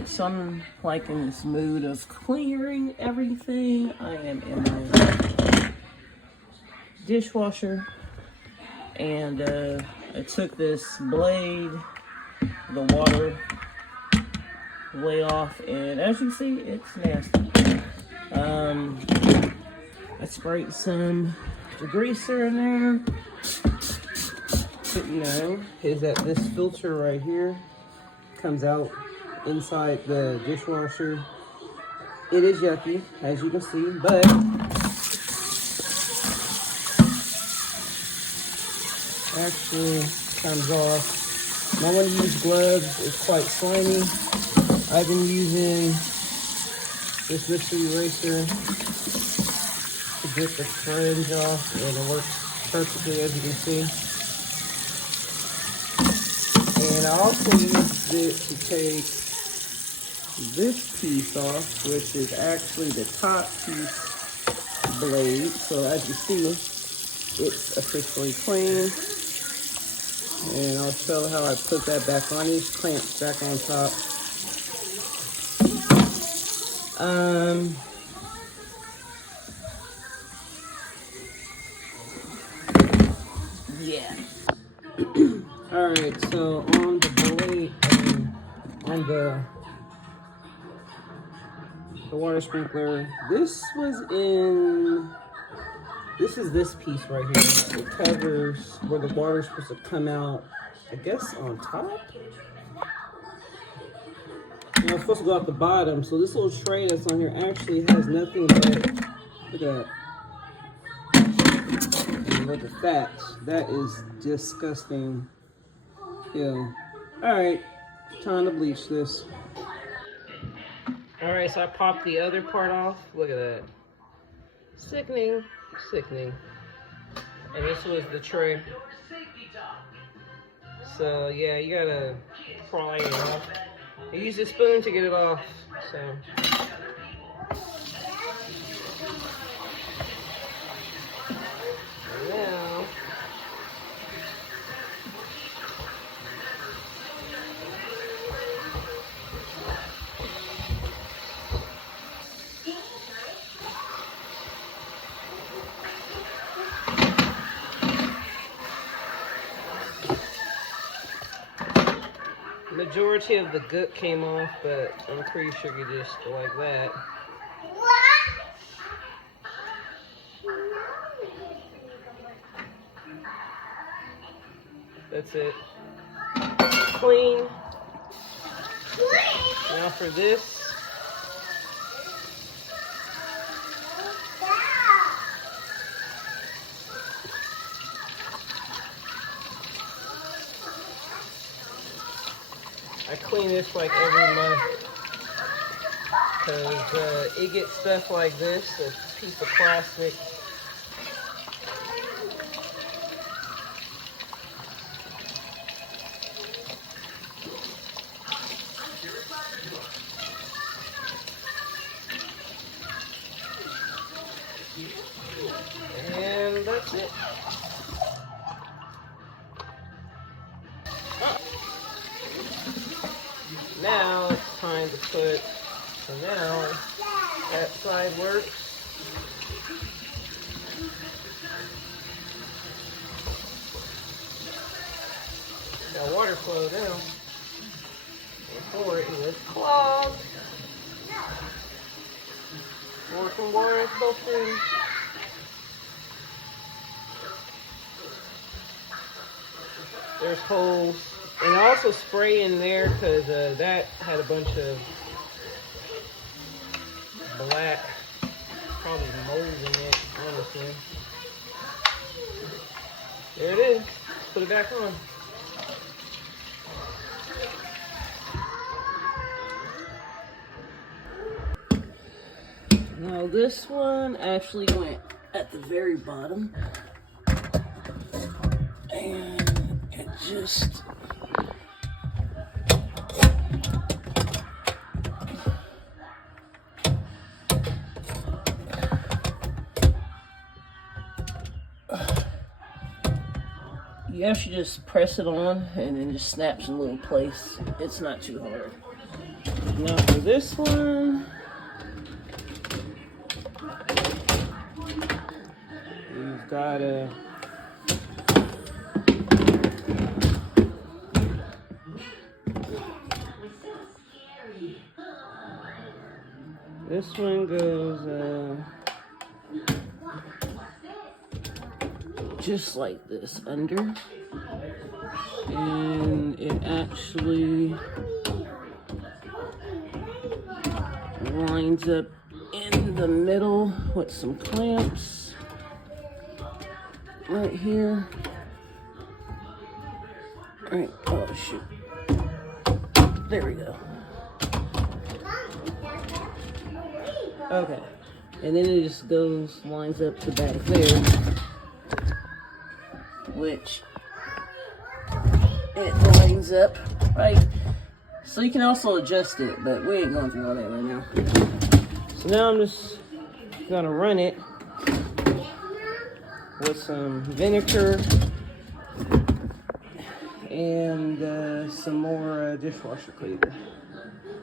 Alright, so I'm like in this mood of clearing everything. I am in my dishwasher, and I took this blade, the water lay off, and as you can see, it's nasty. I sprayed some degreaser in there. What you know is that this filter right here comes out inside the dishwasher. It is yucky, as you can see, but actually comes off. Now, when you use gloves, it's quite slimy. I've been using this mystery eraser to get the fringe off, and it works perfectly, as you can see. And I also used it to take this piece off, which is actually the top piece blade. So as you see, it's officially clean. And I'll show how I put that back on, these clamps back on top. Yeah. Alright, so on the blade, on the water sprinkler, this is this piece right here. It covers where the water's supposed to come out, I guess, on top. Now, it's supposed to go out the bottom, so this little tray that's on here actually has nothing but, look at that. And look at that. That is disgusting. Ew. Alright, time to bleach this. Alright, so I popped the other part off. Look at that. Sickening. Sickening. And this was the tray. So, yeah, you gotta pry it off. I used a spoon to get it off, so. Now, majority of the gut came off, but I'm pretty sure you just go like that. That's it. Clean. Now for this. I clean this like every month because it gets stuff like this, a piece of plastic. And that's it. Now it's time to put, so now that side works. Got water flow now. Before it was clogged. Working water filtering. There's holes. And I also spray in there because that had a bunch of black, probably mold in it, honestly. There it is. Let's put it back on. Now this one actually went at the very bottom. And it just... You actually just press it on and then just snaps in a little place. It's not too hard. Now for this one, you've got to this one goes just like this under, and it actually lines up in the middle with some clamps right here. Right, oh shoot. There we go. Okay, and then it just goes, lines up the back there, which it lines up, right? So you can also adjust it, but we ain't going through all that right now. So now I'm just gonna run it with some vinegar and some more dishwasher cleaner.